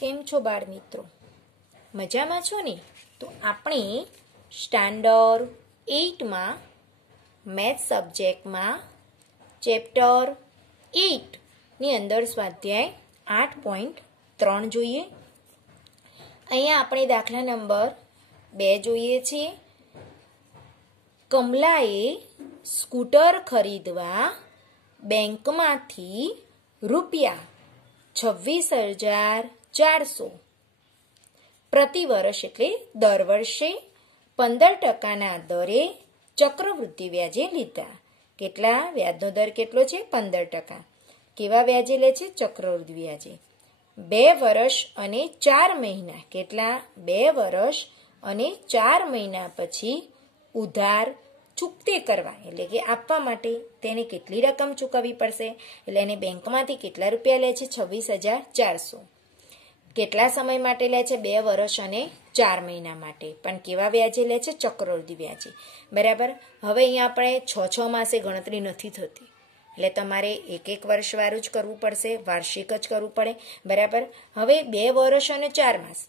કેમ છો બાળ મિત્રો? મજામાં છો ને? તો આપણે સ્ટાન્ડર્ડ 8માં મેથ્સ સબ્જેક્ટમાં ચેપ્ટર 8ની અંદર સ્વાધ્યાય 8.3 જોઈએ. અહીંયા આપણે દાખલા નંબર 2 જોઈએ છીએ. કમલાએ સ્કૂટર ખરીદવા બેંકમાંથી રૂપિયા 26,400 પ્રતિ વર્ષ એટલે દર વર્ષે 15% દરે ચક્રવૃદ્ધિ વ્યાજે લીધા. કેટલા? વ્યાજનો દર કેટલો છે? 15%. કેવા વ્યાજે લે છે? ચક્રવૃદ્ધિ વ્યાજે. 2 વર્ષ અને 4 મહિના. કેટલા? 2 વર્ષ અને 4 મહિના પછી ઉધાર ચૂકતે કરવા એટલે કે આપવા માટે તેને કેટલી રકમ ચૂકવવી પડશે? એટલે એને બેંકમાંથી કેટલા રૂપિયા લે છે? 26,400. કેટલા સમય માટે લે છે? 2 વર્ષ અને 4 મહિના માટે. પણ કેવા વ્યાજે લે છે? ચક્રવૃદ્ધિ વ્યાજે. બરાબર. હવે અહીંયા આપણે 6 માસે ગણતરી નથી થતી, એટલે તમારે એક વર્ષવાળું જ કરવું પડશે, વાર્ષિક જ કરવું પડે. બરાબર. હવે 2 વર્ષ અને 4 માસ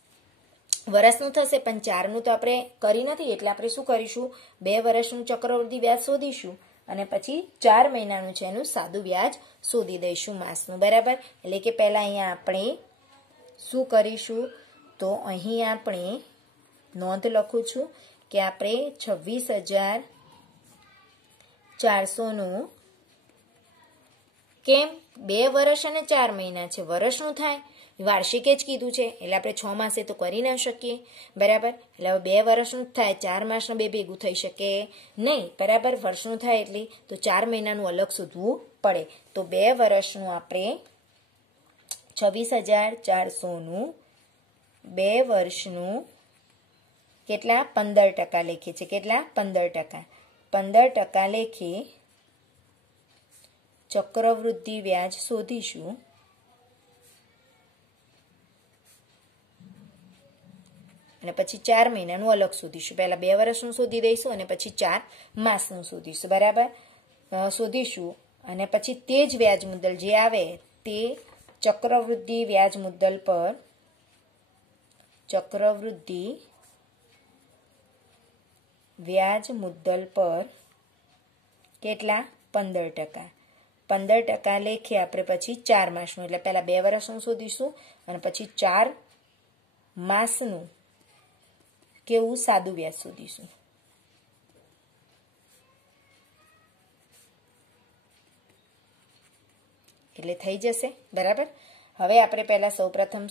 વર્ષનું થશે, પણ 4નું તો આપણે કરી નથી, એટલે આપણે શું કરીશું? 2 વર્ષનું ચક્રવૃદ્ધિ વ્યાજ શોધીશું અને પછી 4 મહિનાનું છે એનું સાદું વ્યાજ શોધી દઈશું માસનું. બરાબર. એટલે કે પહેલાં અહીંયા આપણે શું કરીશું? તો અહીં આપણે નોંધ લખું છું કે આપણે 26,400નું કેમ 2 વર્ષ અને 4 મહિના છે, વર્ષનું થાય, વાર્ષિક જ કીધું છે, એટલે આપણે 6 માસે તો કરી ના શકીએ. બરાબર. એટલે હવે 2 વર્ષનું જ થાય, 4 માસનું ભેગું થઈ શકે નહીં. બરાબર. વર્ષનું થાય એટલે તો 4 મહિનાનું અલગ શોધવું પડે. તો 2 વર્ષનું આપણે 26,400નું 2 વર્ષનું કેટલા? 15% લેખીએ છીએ. કેટલા? 15%. 15% લેખી ચક્રવૃદ્ધિ વ્યાજ શોધીશું. અને પછી 4 મહિનાનું અલગ શોધીશું. પહેલા 2 વર્ષનું શોધી દઈશું અને પછી 4 માસનું શોધીશું. બરાબર. શોધીશું અને પછી તે જ વ્યાજ મુદ્દલ જે આવે તે ચક્રવૃદ્ધિ વ્યાજ મુદ્દલ પર કેટલા? 15%. 15% લેખીએ આપણે પછી 4 માસનું, એટલે પહેલા 2 વર્ષનું શોધીશું અને પછી 4 માસનું કેવું? સાદું વ્યાજ શોધીશું. એટલે થઈ જશે. બરાબર. હવે આપણે પહેલા સૌપ્રથમ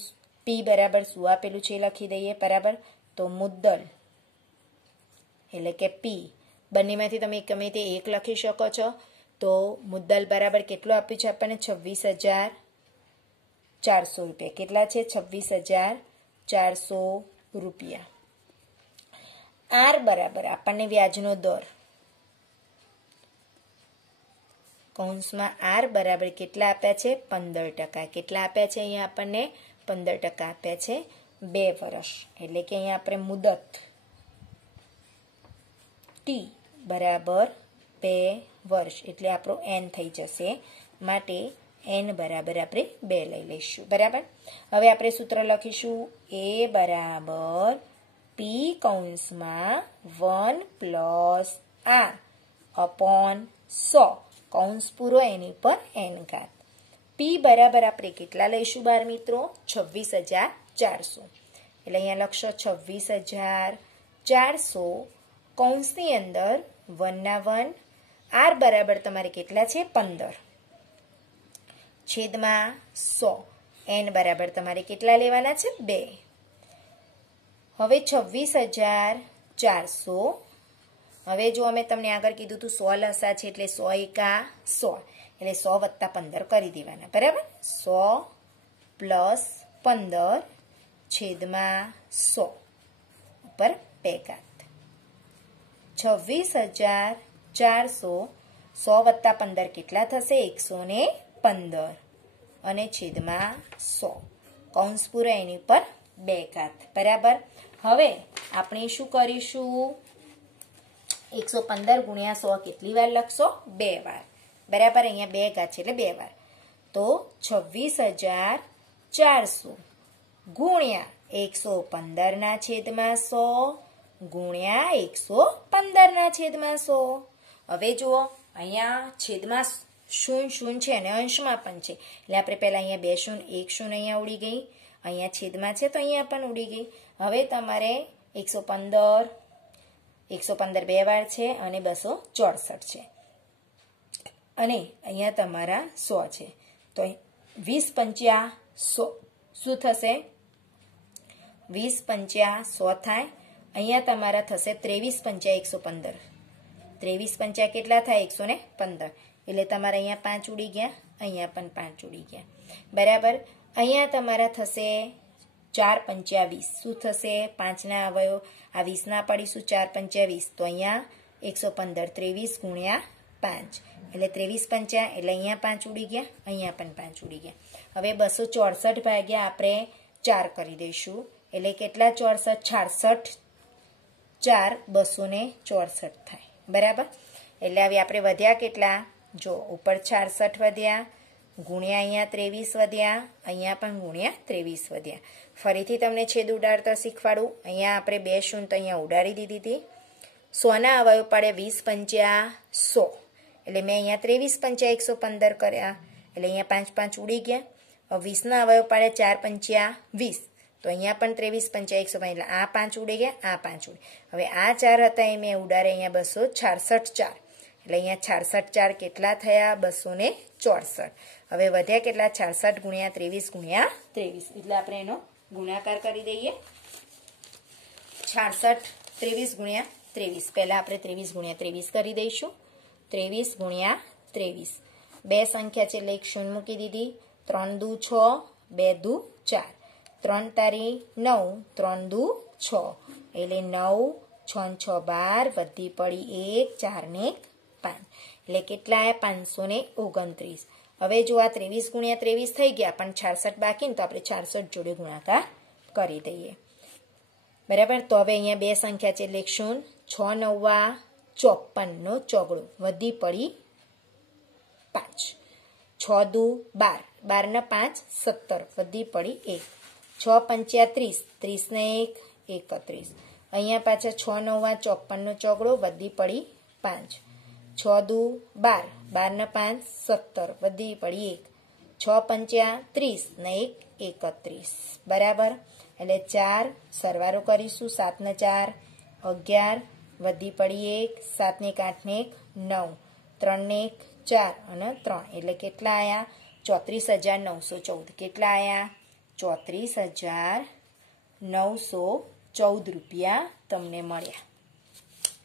પી બરાબર શું આપેલું છે એ લખી દઈએ. બરાબર. તો મુદ્દલ એટલે કે પી, બંનેમાંથી તમે ગમે તે એક લખી શકો છો. તો મુદ્દલ બરાબર કેટલું આપ્યું છે આપણને? 26,400 રૂપિયા. કેટલા છે? 26,400 રૂપિયા. આર બરાબર આપણને વ્યાજનો દર, કૌંસમાં આર બરાબર કેટલા આપ્યા છે? 15%. કેટલા આપ્યા છે? અહીંયા આપણને 15% આપ્યા છે. 2 વર્ષ એટલે કે અહીંયા આપણે મુદત ટી બરાબર 2 વર્ષ એટલે આપણો એન થઈ જશે. માટે એન બરાબર આપણે 2 લઈ લઈશું. બરાબર. હવે આપણે સૂત્ર લખીશું એ બરાબર પી કૌંસમાં 1 + આર અપોન 100 કૌંસ પૂરો એની પર એન ઘાત. પી બરાબર આપણે કેટલા લઈશું બાળ મિત્રો? 26,400. એટલે અહીંયા લખશો 26,400 કૌંસની અંદર 1 ના 1. આર બરાબર તમારે કેટલા છે? 15 છેદમાં 100. એન બરાબર તમારે કેટલા લેવાના છે? 2. હવે 26,400. હવે જો અમે તમને આગળ કીધું હતું 100 લસા છે એટલે 100 એકા 100 એટલે 100 + 15 કરી દેવાના. બરાબર. 100 + 15 છેદમાં 100 ઉપર 2 ઘાત. 26,400 100 + 15 કેટલા થશે? 115 અને છેદમાં 100 કૌંસ પૂરો એની પર 2 ઘાત. બરાબર. હવે આપણે શું કરીશું? 115 × 100 કેટલી વાર લખશો? 2 વાર. બરાબર. અહીંયા 2 ઘાત છે એટલે 2 વાર. તો 26,400 ગુણ્યા 115 ના છેદમાં 100 ગુણ્યા 115 ના છેદમાં 100. હવે જુઓ અહીંયા છેદમાં શૂન્ય શૂન્ય છે અને અંશમાં પણ છે એટલે આપણે પહેલા અહીંયા 2 શૂન્ય 1 શૂન્ય અહીંયા ઉડી ગઈ, અહીંયા છેદમાં છે તો અહીંયા પણ ઉડી ગઈ. હવે તમારે 115 બે વાર છે અને 264 છે અને અહીંયા તમારા 100 છે તો 20 પંચ્યા 100 શું થશે? 20 પંચ્યા 100 થાય. અહીંયા તમારા થશે 23 પંચ્યા 115. 23 પંચ્યા કેટલા થાય? 115. એટલે તમારે અહીંયા 5 ઉડી ગયા, અહીંયા પણ 5 ઉડી ગયા. બરાબર. અહીંયા તમારા થશે 4 પંચ્યા 20. શું થશે? 5 ના અવયવ આ 20 ના પાડીશું 4 પંચ્યા 20 તો અહીંયા 115 23 ગુણ્યા 5 એટલે 23 પંચ્યા એટલે અહીંયા 5 ઉડી ગયા, અહીંયા પણ 5 ઉડી ગયા. હવે 264 ભાગ્યા આપણે 4 કરી દઈશું એટલે કેટલા? 64 4 264 થાય. બરાબર. એટલે હવે આપણે વધ્યા કેટલા? જો ઉપર 66 વધ્યા ગુણ્યા અહીંયા 23 વધ્યા, અહીંયા પણ ગુણ્યા 23 વધ્યા. ફરીથી તમને છેદ ઉડાડતા શીખવાડું. અહીંયા આપણે 2 શૂન્ય તો અહીંયા ઉડાડી દીધી હતી. 100 ના અવયવ પાડે 20 પંચ્યા 100 એટલે મેં અહીંયા 23 પંચ્યા 115 કર્યા એટલે અહીંયા 5 5 ઉડી ગયા. હવે 20 ના અવયવ પાડે 4 પંચ્યા 20 તો અહીંયા પણ 23 પંચ્યા 115 એટલે આ 5 ઉડી ગયા, આ 5 ઉડી. હવે આ 4 હતા એ મેં ઉડાડે અહીંયા 266 4 એટલે અહીંયા 66 4 કેટલા થયા? 264. હવે વધ્યા કેટલા? 66 ગુણ્યા 23 ગુણ્યા 23 એટલે આપણે એનો ગુણાકાર કરી દઈએ. 66 23 ગુણ્યા 23 પહેલા આપણે 23 ગુણ્યા 23 કરી દઈશું. 23 ગુણ્યા 23 બે સંખ્યા છે એટલે એક શૂન્ય મૂકી દીધી. 3 દુ 6 2 દુ 4 3 તારી 9 3 દુ 6 એટલે 9 6 6 12 વધી પડી 1 4 ને 5 એટલે કેટલા આવ્યા? 529. હવે જો આ 23 ગુણ્યા 23 થઈ ગયા પણ 66 બાકી ને તો આપણે 66 જોડે ગુણાકાર કરી દઈએ. બરાબર. તો હવે અહીંયા બે સંખ્યા છે એટલે 6 9 54 નો ચોગડો વધી પડી 5 6 દુ 12 12 ને 5 17 વધી પડી 1 6 પંચ્યા 30 30 ને 1 31 અહીંયા પાછા 6 9 54 નો ચોગડો વધી પડી 5 6 દુ 12 12 ને 5 17 વધી પડી 1 6 પંચ્યા 30 ને 1 31. બરાબર. એટલે 4 સરવાળો કરીશું 7 ને 4 11 વધી પડી 1 7 ને 8 ને 1 9 3 ને 1 4 અને 3 એટલે કેટલા આયા? 34,914. કેટલા આયા? 34,914 રૂપિયા તમને મળ્યા.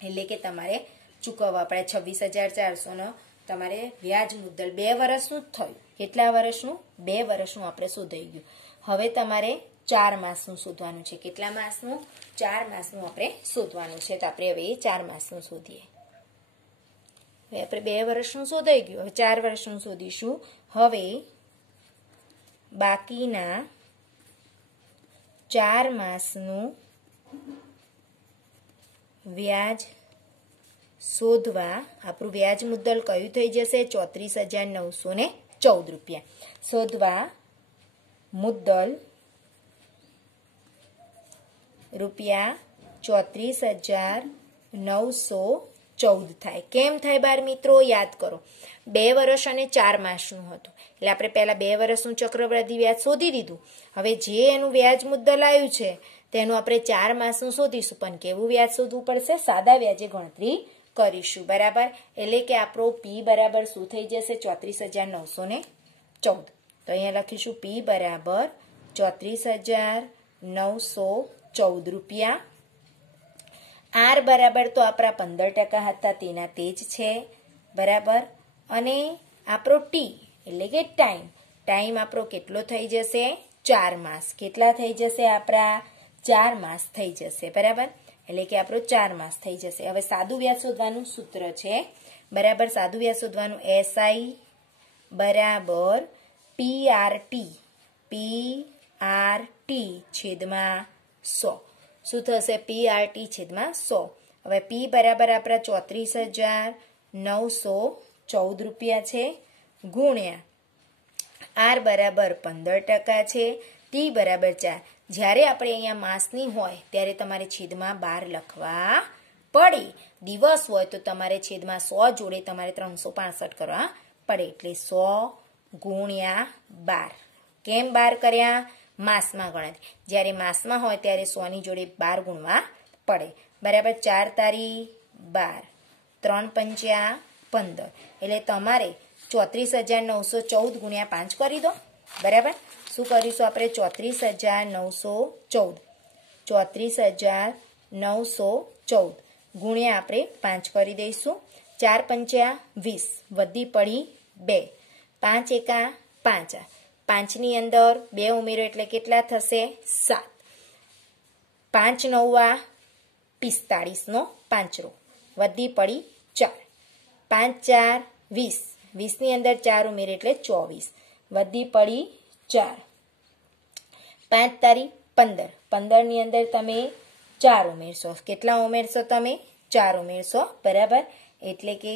એટલે કે તમારે ચૂકવવા પડે 26,400 નો તમારે વ્યાજ મુદ્દલ 2 વર્ષનું જ થયું. કેટલા વર્ષનું? 2 વર્ષનું આપણે શોધાઈ ગયું. હવે તમારે 4 માસનું શોધવાનું છે. કેટલા માસનું? 4 માસનું આપણે શોધવાનું છે. તો આપણે હવે 4 માસનું શોધીએ. હવે આપણે 2 વર્ષનું શોધાઈ ગયું. હવે 4 વર્ષનું શોધીશું. હવે બાકીના 4 માસનું વ્યાજ શોધવા આપણું વ્યાજ મુદ્દલ કયું થઈ જશે? 34,914 રૂપિયા. શોધવા મુદ્દલ રૂપિયા 34,914 થાય. કેમ થાય બાર મિત્રો? યાદ કરો 2 વર્ષ અને 4 માસનું હતું એટલે આપણે પહેલા 2 વર્ષનું ચક્રવૃદ્ધિ વ્યાજ શોધી દીધું. હવે જે એનું વ્યાજ મુદ્દલ આવ્યું છે તેનું આપણે 4 માસનું શોધીશું. પણ કેવું વ્યાજ શોધવું પડશે? સાદા વ્યાજે ગણતરી કરીશું. બરાબર. એટલે કે આપણો પી બરાબર શું થઈ જશે? 34,914. તો અહીંયા લખીશું પી બરાબર 34,914 રૂપિયા. આર બરાબર તો આપણા 15% હતા તેના તે જ છે. બરાબર. અને આપણો ટી એટલે કે ટાઈમ આપણો કેટલો થઈ જશે? 4 માસ. કેટલા થઈ જશે? આપણા 4 માસ થઈ જશે. બરાબર. એટલે કે આપણો 4 માસ થઈ જશે. હવે સાદું વ્યાજ શોધવાનું સૂત્ર છે. બરાબર. સાદું વ્યાજ શોધવાનું એસઆઈ બરાબર પીઆરટી છેદમાં 100. શું થશે? પીઆરટી છેદમાં 100. હવે પી બરાબર આપણા 34,914 રૂપિયા છે ગુણ્યા આર બરાબર 15% છે, ટી બરાબર 4. જ્યારે આપણે અહીંયા માસની હોય ત્યારે તમારે છેદમાં 12 લખવા પડે. દિવસ હોય તો તમારે છેદમાં 100 જોડે તમારે 365 કરવા પડે. એટલે 100 ગુણ્યા 12. કેમ 12 કર્યા? માસમાં ગણતરી. જ્યારે માસમાં હોય ત્યારે 100ની જોડે 12 ગુણવા પડે. બરાબર. 4 તારી 12, 3 પંચ્યા 15. એટલે તમારે 34,914 ગુણ્યા 5 કરી દો. બરાબર. શું કરીશું આપણે? 34,914. 34,914 ગુણ્યા આપણે 5 કરી દઈશું. 4 પંચ્યા 20, વધી પડી 2, 5 એકા 5. 5ની અંદર 2 ઉમેરો એટલે કેટલા થશે? 7. 5 નવા 45 નો 5 રો, વધી પડી 4. 5 4 20, 20ની અંદર 4 ઉમેરો એટલે 24, વધી પડી 4. 5 તારી 15, 15ની અંદર તમે 4 ઉમેરશો. કેટલા ઉમેરશો તમે? 4 ઉમેરશો. બરાબર. એટલે કે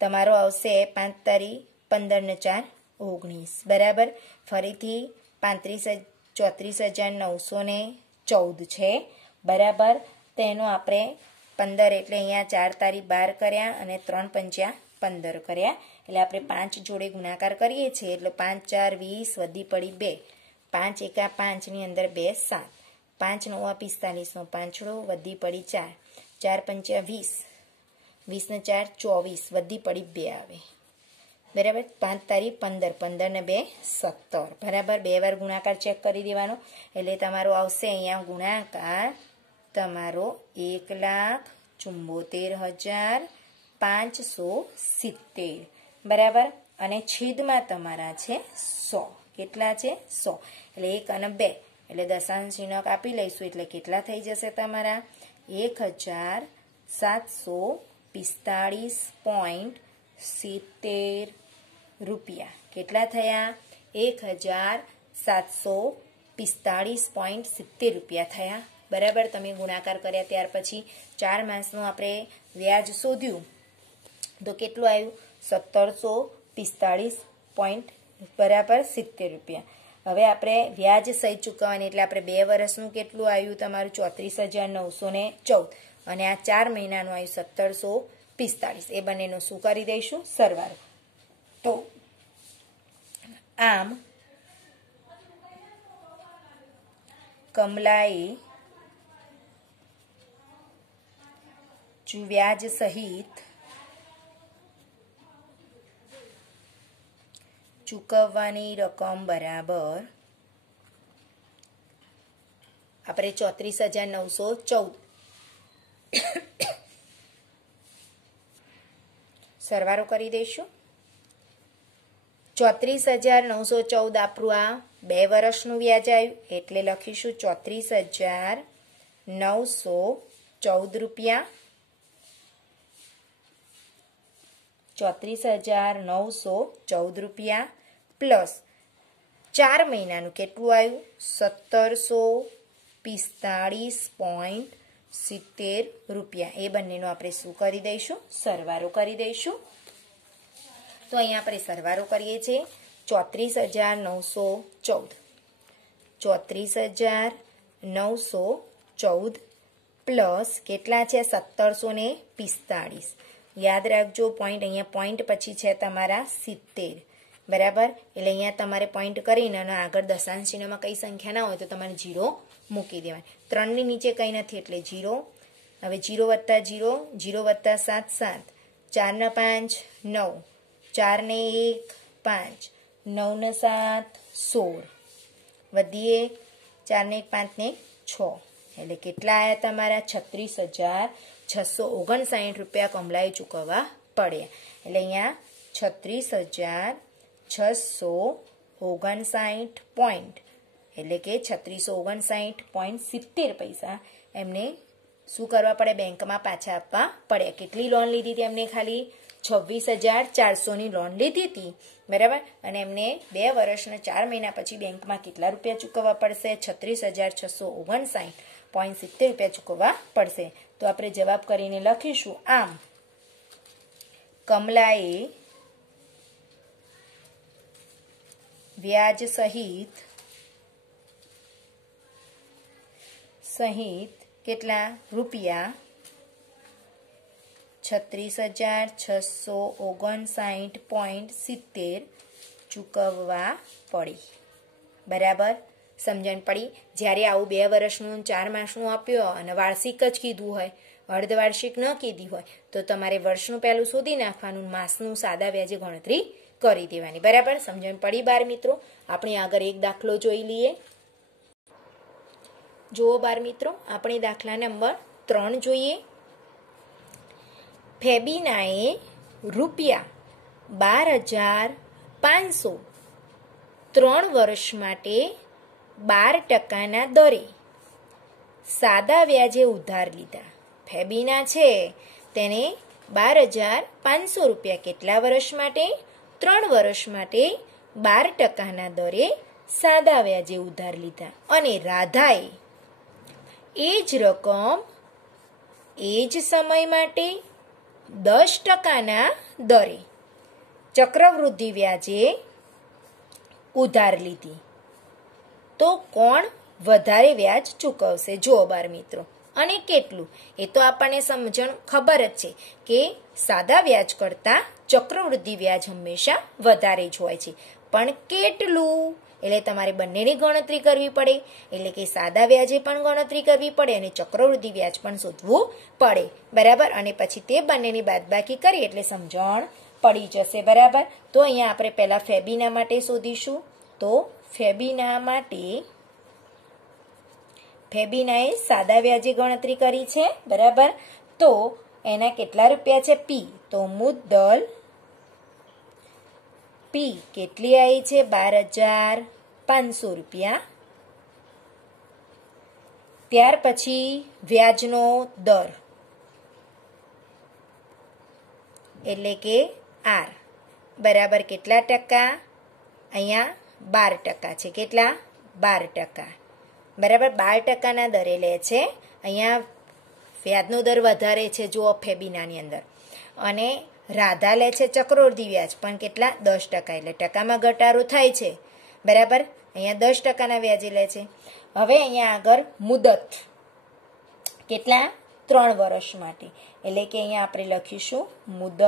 તમારો આવશે 5 તારી 15 ને 4 19. બરાબર. ફરીથી 34,914 છે. બરાબર. તેનો આપણે 15 એટલે અહીંયા 4 તારી 12 કર્યા અને 3 પંચ્યા 15 કર્યા. એટલે આપણે 5 જોડે ગુણાકાર કરીએ છીએ. એટલે 5 4 20, વધી પડી 2. 5 એકા 5ની અંદર 2 7. 5 નવા 45 નો 5 રો, વધી પડી 4. 4 પંચ્યા 20, 20 ને 4 24, વધી પડી 2 આવે. બરાબર. 5 તારી 15, 15 ને 2 17. બરાબર. 2 વાર ગુણાકાર ચેક કરી દેવાનો. એટલે તમારો આવશે અહીંયા ગુણાકાર તમારો 1,74,570. બરાબર. અને છેદમાં તમારા છે 100. કેટલા છે? 100. એટલે 1 અને 2 એટલે દશાંશ ચિહ્ન આપી લઈશું. એટલે કેટલા થઈ જશે તમારા? 1,745.70 રૂપિયા. કેટલા થયા? 1,745.70 રૂપિયા થયા. બરાબર. તમે ગુણાકાર કર્યા ત્યાર પછી 4 માસનું આપણે વ્યાજ શોધ્યું તો કેટલું આવ્યું? 1745.70 રૂપિયા. હવે આપણે વ્યાજ સહિત ચૂકવવાની એટલે આપણે 2 વર્ષનું કેટલું આવ્યું તમારું? 34,914. અને આ 4 મહિનાનું આવ્યું 1745. એ બંનેનું શું કરી દઈશું? સરવાળો. તો આમ કમલાએ વ્યાજ સહિત ચૂકવવાની રકમ બરાબર આપણે 34,914 સરવાળો કરી દઈશું. 34,914 આપણું આ 2 વર્ષનું વ્યાજ આવ્યું. એટલે લખીશું 34,914 રૂપિયા. 34,914 રૂપિયા પ્લસ 4 મહિનાનું કેટલું આવ્યું? 1745.70 રૂપિયા. એ બંનેનો આપણે શું કરી દઈશું? સરવાળો કરી દઈશું. તો અહીંયા આપણે સરવાળો કરીએ છીએ. 34,914 34,914 પ્લસ કેટલા છે? 1745. યાદ રાખજો પોઈન્ટ. અહીંયા પોઈન્ટ પછી છે તમારા 70. બરાબર. એટલે અહીંયા તમારે પોઈન્ટ કરીને અને આગળ દશાંશ ચિહ્નમાં કઈ સંખ્યા ના હોય તો તમારે 0 મૂકી દેવાની. 3ની નીચે કંઈ નથી એટલે 0. હવે 0 વત્તા 0, 0 વત્તા 7 7, 4 ને 5 9, 4 ને 1 5, 9 ને 7 16, વધીએ 4 ને 1 5 ને 6. એટલે કેટલા આવ્યા તમારા? 36,659 રૂપિયા કમલાએ ચૂકવવા પડ્યા. એટલે અહીંયા 36,659 પોઈન્ટ એટલે કે 3659.70 પૈસા એમને શું કરવા પડે? બેંકમાં પાછા આપવા પડે. કેટલી લોન લીધી હતી એમને? ખાલી 26,400ની લોન લીધી હતી. બરાબર. અને એમને 2 વર્ષના 4 મહિના પછી બેંકમાં કેટલા રૂપિયા ચૂકવવા પડશે? 36,659.70 રૂપિયા ચૂકવવા પડશે. તો આપણે જવાબ કરીને લખીશું. આમ કમલાએ વ્યાજ સહિત સહિત કેટલા રૂપિયા 36,659.70 ચૂકવવા પડી. બરાબર, સમજણ પડી? જ્યારે આવું 2 વર્ષનું 4 માસનું આપ્યો અને વાર્ષિક જ કીધું હોય, અર્ધવાર્ષિક ન કીધી હોય, તો તમારે વર્ષનું પહેલું શોધી નાખવાનું, માસનું સાદા વ્યાજે ગણતરી કરી દેવાની. બરાબર, સમજણ પડી બાળ મિત્રો? આપણે આગળ એક દાખલો જોઈ લઈએ. જુઓ બાળ મિત્રો, આપણે દાખલા નંબર 3 જોઈએ. ફેબીનાએ રૂપિયા 12,500 3 વર્ષ માટે 12% દરે સાદા વ્યાજે ઉધાર લીધા. ફેબીના છે તેને 12,500 રૂપિયા કેટલા વર્ષ માટે? 3 વર્ષ માટે 12% દરે સાદા વ્યાજે ઉધાર લીધા. અને રાધાએ એ જ રકમ એ જ સમય માટે 10% દરે ચક્રવૃદ્ધિ વ્યાજે ઉધાર લીધી. તો કોણ વધારે વ્યાજ ચૂકવશે? જુઓ બાર મિત્રો, અને કેટલું? એ તો આપણને સમજણ ખબર જ છે કે સાદા વ્યાજ કરતાં ચક્રવૃદ્ધિ વ્યાજ હંમેશા વધારે જ હોય છે. પણ કેટલું? એટલે તમારે બંનેની ગણતરી કરવી પડે. એટલે કે સાદા વ્યાજે પણ ગણતરી કરવી પડે અને ચક્રવૃદ્ધિ વ્યાજ પણ શોધવું પડે. બરાબર, અને પછી તે બંનેની બાદબાકી કરી એટલે સમજણ પડી જશે. બરાબર, તો અહીંયા આપણે પહેલા ફેબીના માટે શોધીશું. તો ફેબીના માટે ફેબીનાએ સાદા વ્યાજે ગણતરી કરી છે. બરાબર, તો એના કેટલા રૂપિયા છે? પી. તો મુદ્દલ પી કેટલી આવી છે? 12,500 રૂપિયા. ત્યાર પછી વ્યાજનો દર એટલે કે આર બરાબર કેટલા ટકા? અહીંયા 12% છે. કેટલા? 12%. બરાબર, 12%ના દરે લે છે. અહીંયા વ્યાજનો દર વધારે છે જુઓ ફેબીનાની અંદર. અને રાધા લે છે ચક્રવૃદ્ધિ વ્યાજ પણ કેટલા? 10%. એટલે ટકામાં ઘટાડો થાય છે. બરાબર, અહીંયા 10%ના વ્યાજે લે છે. હવે અહીંયા આગળ મુદત કેટલા? 3 વર્ષ માટે. એટલે કે અહીંયા આપણે લખીશું મુદત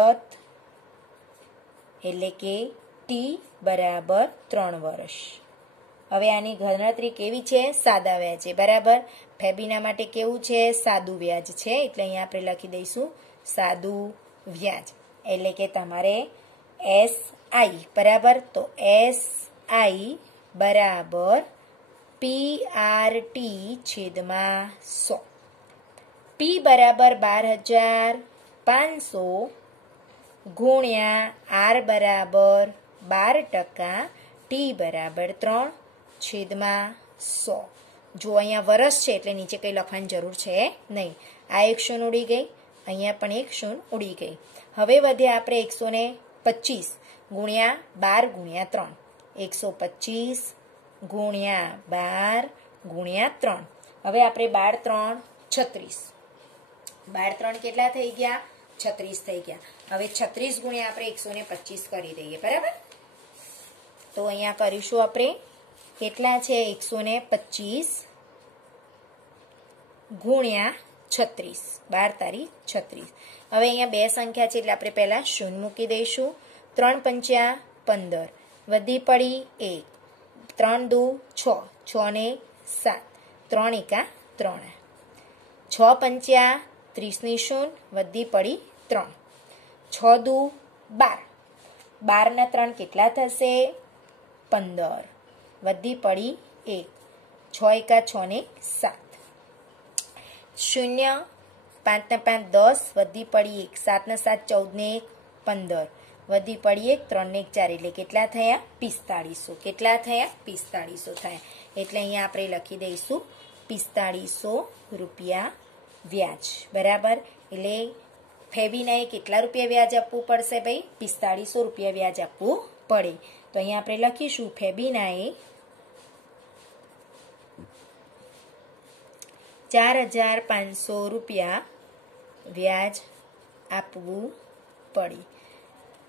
એટલે કે ટી બરાબર 3 વર્ષ. હવે આની ગણતરી કેવી છે? સાદા વ્યાજે. બરાબર, ફેબીના માટે કેવું છે? સાદું વ્યાજ છે. એટલે અહીંયા આપણે લખી દઈશું સાદું વ્યાજ. એટલે કે તમારે SI બરાબર, તો SI બરાબર PRT છેદમાં 100. પી બરાબર 12,500 ગુણ્યા આર બરાબર 12%, ટી બરાબર 3 છેદમાં 100. જો અહીંયા વર્ષ છે એટલે નીચે કંઈ લખવાની જરૂર છે નહીં. આ એક શૂન્ય ઉડી ગઈ, અહીંયા પણ એક શૂન્ય ઉડી ગઈ. હવે વધ્યા આપણે 125 ગુણ્યા 12 ગુણ્યા 3. 125 ગુણ્યા 12 ગુણ્યા 3. હવે આપણે 12 3 36. 12 3 કેટલા થઈ ગયા? 36 થઈ ગયા. હવે 36 ગુણ્યા આપણે 125 કરી દઈએ. બરાબર, તો અહીંયા કરીશું આપણે કેટલા છે? 125 ગુણ્યા 36. 12 તારી 36. હવે અહીંયા બે સંખ્યા છે એટલે આપણે પહેલા શૂન્ય મૂકી દઈશું. 3 પંચ્યા 15 વધી પડી 1. 3 દુ 6, 6 ને 7, 3 એકા 3. 6 પંચ્યા 30 ની શૂન્ય વધી પડી 3. 6 દુ 12, 12 ના 3 કેટલા થશે? 15 વધી પડી 1. 6 એકા 6 ને 7. 0 5 ના 5 10 વધી પડી 1. 7 ના 7 14 ને 1 15 વધી પડી 1. 3 ને 1 4 એટલે કેટલા થયા? 4500. કેટલા થયા? 4500 થયા. એટલે અહીંયા આપણે લખી દઈશું 4500 રૂપિયા વ્યાજ. બરાબર, એટલે ફેબીનાએ કેટલા રૂપિયા વ્યાજ આપવું પડશે ભાઈ? 4500 રૂપિયા વ્યાજ આપવું પડે. તો અહીંયા આપણે લખીશું ફેબીનાએ 4,500 રૂપિયા વ્યાજ આપવું પડે.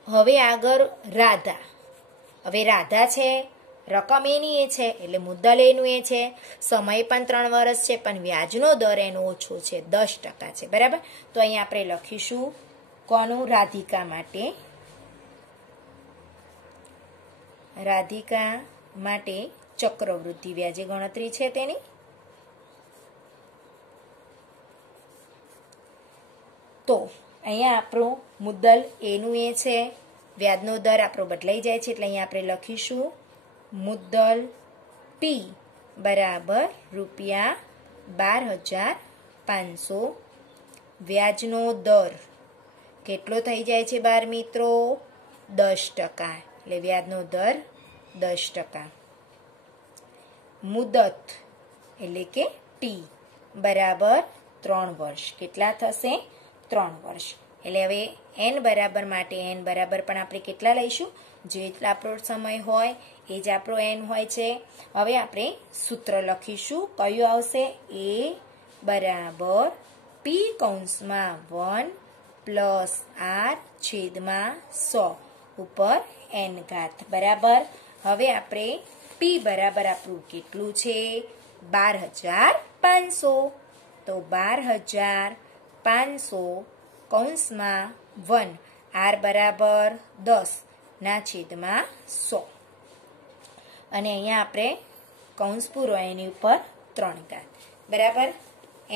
હવે આગળ રાધા. હવે રાધા છે રકમ એની એ છે એટલે મુદ્દલ એનું એ છે, સમય પણ 3 વર્ષ છે, પણ વ્યાજનો દર એનો ઓછો છે, 10% છે. બરાબર. તો અહીંયા આપણે લખીશું કોનું? રાધિકા માટે. રાધિકા માટે ચક્રવૃદ્ધિ વ્યાજે ગણતરી છે તેની. તો અહીંયા આપણું મુદ્દલ એનું એ છે, વ્યાજનો દર આપણો બદલાઈ જાય છે એટલે અહીંયા આપણે લખીશું મુદ્દલ પી બરાબર ₹12,500. વ્યાજનો દર કેટલો થઈ જાય છે બાર મિત્રો? 10%. એટલે વ્યાજનો દર 10%. મુદત એટલે કે ટી બરાબર 3 વર્ષ. કેટલા થશે? 3 વર્ષ. એટલે હવે n બરાબર માટે n બરાબર પણ આપણે કેટલા લઈશું? જેટલા આપણો સમય હોય એ જ આપણો n હોય છે. હવે આપણે સૂત્ર લખીશું. કયું આવશે? a બરાબર p કૌંસમાં 1 પ્લસ r છેદમાં 100 ઉપર n ઘાત. બરાબર. હવે આપણે p બરાબર આપણું કેટલું છે? 12,500. તો 12,500 કૌંસમાં 1 r બરાબર 10 ના છેદમાં 100 અને અહીંયા આપણે કૌંસ પૂરો એની ઉપર 3 ઘાત. બરાબર.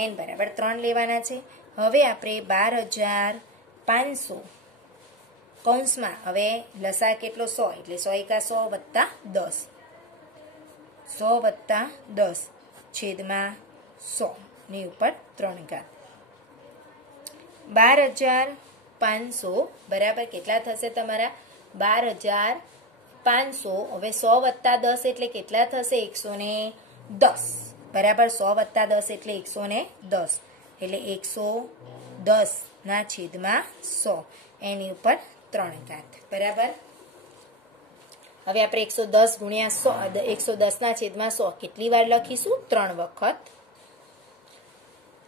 n બરાબર 3 લેવાના છે. હવે આપણે 12,500 કૌંસમાં હવે લસા કેટલો? 100 એટલે 100 એકા 100 વત્તા 10, 100 વત્તા 10 છેદમાં 100 ની ઉપર 3 ઘાત. 12,500 બરાબર કેટલા થશે તમારા? 12,500. હવે 100 વત્તા 10 એટલે કેટલા થશે? 110. બરાબર. 100 વત્તા 10 એટલે 110. એટલે 110 ના છેદમાં 100 એની ઉપર 3 ઘાત. બરાબર. હવે આપણે 110 ગુણ્યા 100, 110 ના છેદમાં 100 કેટલી વાર લખીશું? 3 વખત.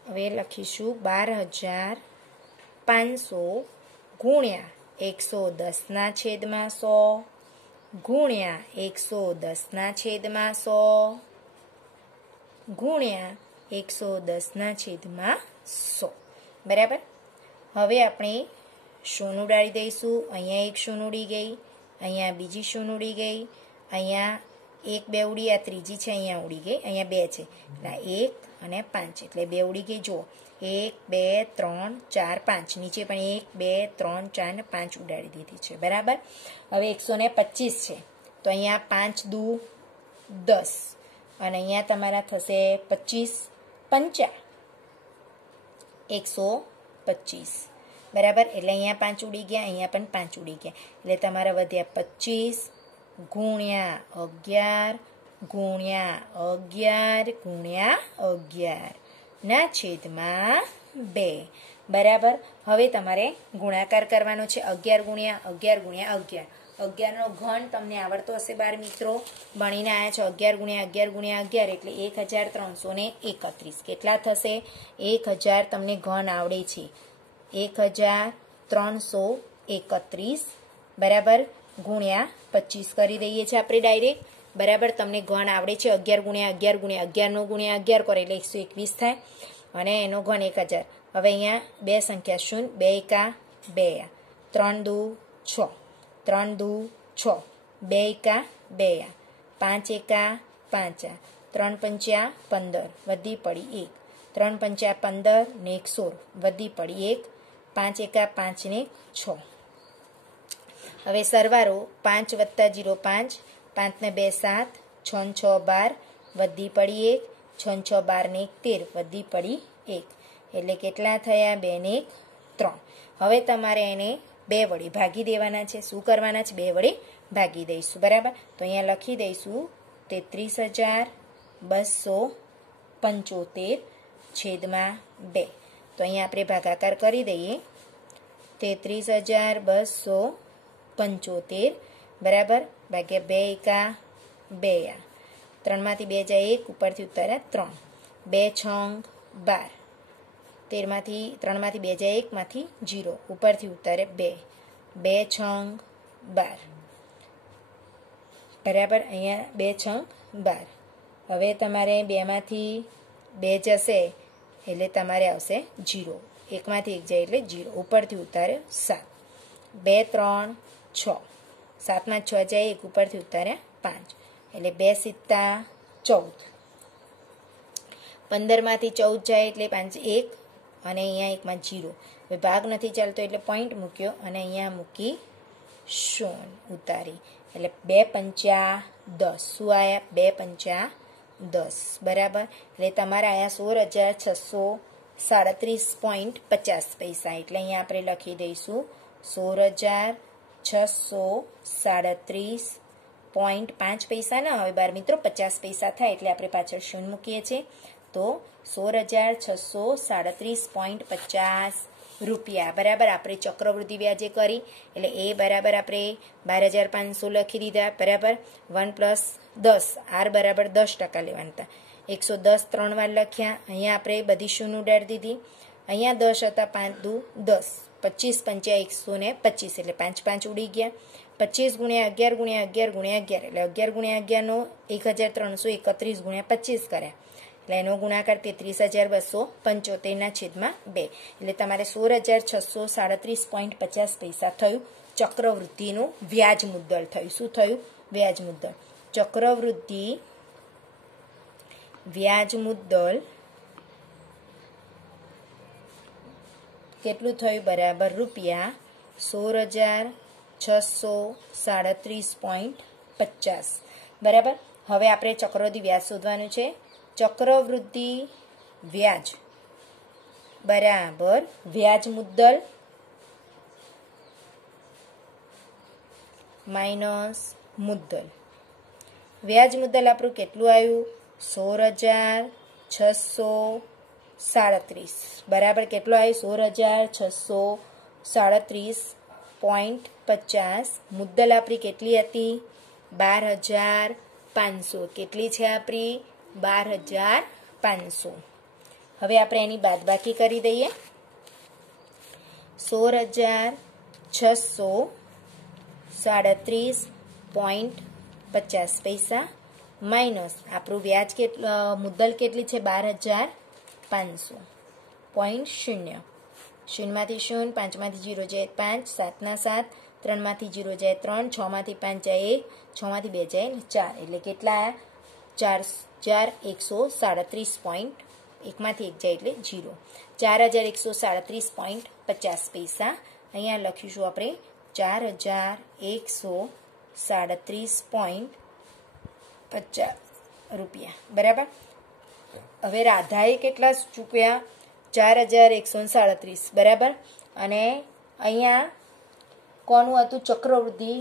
હવે લખીશું 12,500 ગુણ્યા 110 ના છેદમાં 100 ગુણ્યા 110 ના છેદમાં 100 ગુણ્યા 110 ના છેદમાં 100. બરાબર. હવે આપણે શૂન્ય ઉડાડી દઈશું. અહીંયા એક શૂન્ય ઉડી ગઈ, અહીંયા બીજી શૂન્ય ઉડી ગઈ, અહીંયા 1 2 ઉડી, આ ત્રીજી છે અહીંયા ઉડી ગઈ, અહીંયા 2 છે એટલે 1 અને 5 એટલે 2 ઉડી ગઈ. જુઓ 1 2 3 4 5 નીચે પણ 1 2 3 4 ને 5 ઉડાડી દીધી છે. બરાબર. હવે 125 છે તો અહીંયા 5 દુ 10 અને અહીંયા તમારા થશે 25 પંચા 125. બરાબર. એટલે અહીંયા 5 ઉડી ગયા, અહીંયા પણ 5 ઉડી ગયા એટલે તમારા વધ્યા 25 ગુણ્યા 11 ગુણ્યા 11 ગુણ્યા 11 ના છેદમાં 2. બરાબર. હવે તમારે ગુણાકાર કરવાનો છે. 11 ગુણ્યા 11 ગુણ્યા 11. 11 નો ઘન તમને આવડતો હશે બાર મિત્રો, ભણીને આવ્યા છો. 11 ગુણ્યા 11 ગુણ્યા 11 એટલે 1331. કેટલા થશે? 1000 તમને ઘન આવડે છે. 1331. બરાબર. ગુણ્યા 25 કરી દઈએ છીએ આપણે ડાયરેક્ટ. બરાબર. તમને ઘન આવડે છે. 11 ગુણ્યા 11 ગુણ્યા 11 નો ગુણ્યા 11 કરો એટલે 121 થાય અને એનો ઘન 1000. હવે અહીંયા બે સંખ્યા શૂન્ય, 2 એકા 2, 3 દુ 6, 3 દુ 6, 2 એકા 2, 5 એકા 5, 3 પંચ્યા 15 વધી પડી 1, 3 પંચ્યા 15 ને 1 16 વધી પડી 1, 5 એકા 5 ને 6. હવે સરવાળો 5 વત્તા 0 5, 5 ને 2 7, 6 ને 6 12 વધી પડી 1, 6 ને 6 12 ને 1 13 વધી પડી 1 એટલે કેટલા થયા? 2 ને 1 3. હવે તમારે એને 2 વડે ભાગી દેવાના છે. શું કરવાના છે? 2 વડે ભાગી દઈશું. બરાબર. તો અહીંયા લખી દઈશું 33,275 છેદમાં 2. તો અહીંયા આપણે ભાગાકાર કરી દઈએ. 33,275 બરાબર ભાગ્યા 2 એકા 2, 3 માંથી 2 જાય 1, ઉપરથી ઉતાર્યા 3, 2 છંગ 12, 13 માંથી 3 માંથી 2 જાય 1 માંથી 0, ઉપરથી ઉતારે 2, 2 છંગ 12, બરાબર. અહીંયા 2 છંગ 12. હવે તમારે 2માંથી 2 જશે એટલે તમારે આવશે 0. 1માંથી 1 જાય એટલે 0. ઉપરથી ઉતાર્યો 7. 2 3 6. 7માં 6 જાય, 1 ઉપરથી ઉતાર્યા 5 એટલે 2 સિત્તા 14. 15માંથી 14 જાય એટલે 5 1 અને અહીંયા 1માં 0. હવે ભાગ નથી ચાલતો એટલે પોઈન્ટ મૂક્યો અને અહીંયા મૂકી 0 ઉતારી એટલે 2 પંચા 10. શું આવ્યા? 2 પંચા 10. બરાબર. એટલે તમારા આવ્યા 16,637.50 પૈસા. એટલે અહીંયા આપણે લખી દઈશું 16,637.5 પૈસા. ના હવે બાર મિત્રો 50 પૈસા થાય એટલે આપણે પાછળ શૂન્ય મૂકીએ છીએ. તો 16,637.50 રૂપિયા. બરાબર. આપણે ચક્રવૃદ્ધિ વ્યાજે કરી એટલે એ બરાબર આપણે 12,500 લખી દીધા. બરાબર. 1 + 10 આર બરાબર 10% લેવાના હતા. 110 3 વાર લખ્યા. અહીંયા આપણે બધી શૂન્ય ઉડાડી દીધી. અહીંયા 10 હતા, 5 દુ 10. 25 પંચ્યા 125 એટલે 5 5 ઉડી ગયા. 25 × 11 × 11 × 11 એટલે 11 × 11 નો 1,331 × 25 કર્યા એટલે એનો ગુણાકાર 33,275/2. એટલે તમારે 16,637.50 પૈસા થયું. ચક્રવૃદ્ધિનું વ્યાજ મુદ્દલ થયું. શું થયું? વ્યાજ મુદ્દલ. ચક્રવૃદ્ધિ વ્યાજ મુદ્દલ કેટલું થયું? બરાબર રૂપિયા 16,637.50. બરાબર. હવે આપણે ચક્રવૃદ્ધિ વ્યાજ શોધવાનું છે. ચક્રવૃદ્ધિ વ્યાજ બરાબર વ્યાજ મુદ્દલ માઇનસ મુદ્દલ. વ્યાજ મુદ્દલ આપણું કેટલું આવ્યું? 16,637. બરાબર. કેટલું આવ્યું? 16,637.50. મુદ્દલ આપણી કેટલી હતી? 12,500. કેટલી છે આપણી? 12,500. હવે આપણે એની બાદબાકી કરી દઈએ. 16,637.50 પૈસા માઇનસ આપણું વ્યાજ મુદ્દલ કેટલી છે? 12,500.0. 0માંથી 0, 5માંથી 0 જાય 5, 7ના 7, 3માંથી 0 જાય 3, 6માંથી 5 જાય 1, 6માંથી 2 જાય 4 એટલે કેટલા? 4,137. 1માંથી 1 જાય એટલે 0. 4,137.50 પૈસા. અહીંયા લખીશું આપણે 4,137.50 રૂપિયા. બરાબર. હવે રાધાએ કેટલા ચૂક્યા? 4,137. બરાબર. અને અહીંયા કોનું હતું? ચક્રવૃદ્ધિ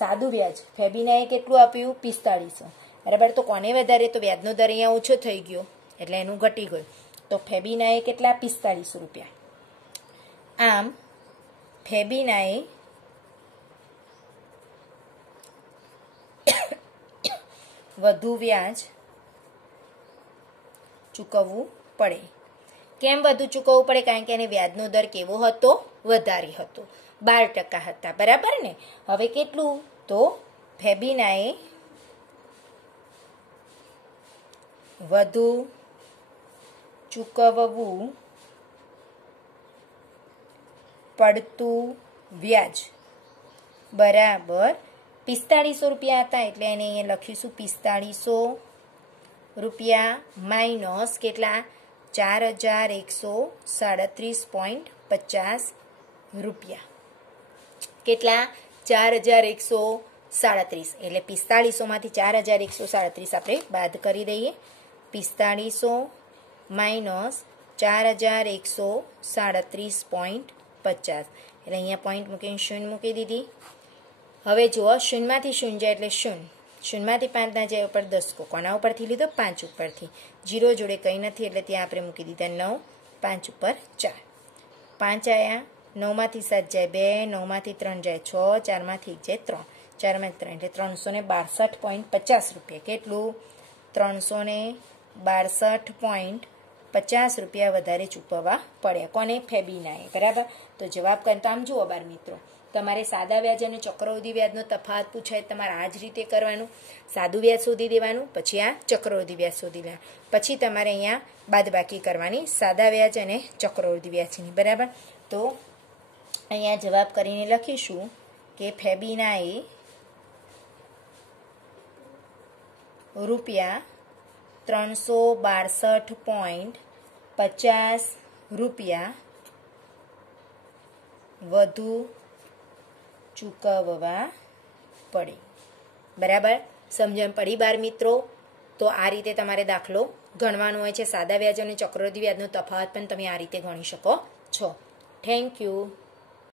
સાદું વ્યાજ. ફેબીનાએ કેટલું આપ્યું? 4500. બરાબર. તો કોને વધારે? તો વ્યાજનો દર અહીંયા ઓછો થઈ ગયો એટલે એનું ઘટી ગયું. તો ફેબીનાએ કેટલા? 4500 રૂપિયા. આમ ફેબીનાએ વધુ વ્યાજ ચૂકવવું પડે. કેમ વધુ ચૂકવવું પડે? કારણ કે એને વ્યાજનો દર કેવો હતો? વધારે હતો. 12% હતા. બરાબર ને. હવે કેટલું? તો ફેબીનાએ વધુ ચૂકવવું પડતું વ્યાજ બરાબર 4500 રૂપિયા હતા એટલે એને અહીંયા લખીશું 4500 રૂપિયા માઇનસ કેટલા? 4,137.50 રૂપિયા. કેટલા? 4,137. એટલે 4500માંથી 4,137 આપણે બાદ કરી દઈએ. 4500 માઇનસ 4,137.50 એટલે અહીંયા પોઈન્ટ મૂકીને શૂન્ય મૂકી દીધી. હવે જુઓ, શૂન્યમાંથી શૂન્ય જાય એટલે શૂન્ય. શૂન્યમાંથી 5 ના જાય ઉપર 10 કોના ઉપરથી લીધો? 5 ઉપરથી. 0 જોડે કંઈ નથી એટલે ત્યાં આપણે મૂકી દીધા 9, 5 ઉપર 4. 5 આવ્યા. 9માંથી 7 જાય 2, 9માંથી 3 જાય 6, 4માંથી 1 જાય 3, 4માંથી 3 એટલે 362.50 રૂપિયા. કેટલું? 362.50 રૂપિયા વધારે ચૂકવવા પડ્યા. કોને? ફેબીનાએ. બરાબર. તો જવાબ કરતા આમ જુઓ બાર મિત્રો, તમારે સાદા વ્યાજ અને ચક્રવૃદ્ધિ વ્યાજનો તફાવત પૂછાય તમારે આ જ રીતે કરવાનું. સાદું વ્યાજ શોધી દેવાનું, પછી આ ચક્રવૃદ્ધિ વ્યાજ શોધી લેવાનું, પછી તમારે અહીંયા બાદબાકી કરવાની સાદા વ્યાજ અને ચક્રવૃદ્ધિ વ્યાજની. બરાબર. તો અહીંયા જવાબ કરીને લખીશું કે ફેબીનાએ ₹362.50 વધુ ચૂકવવા પડે. બરાબર. સમજણ પડી બાળ મિત્રો? તો આ રીતે તમારે દાખલો ગણવાનો હોય છે. સાદા વ્યાજ અને ચક્રવૃદ્ધિ વ્યાજનો તફાવત પણ તમે આ રીતે ગણી શકો છો. Thank you.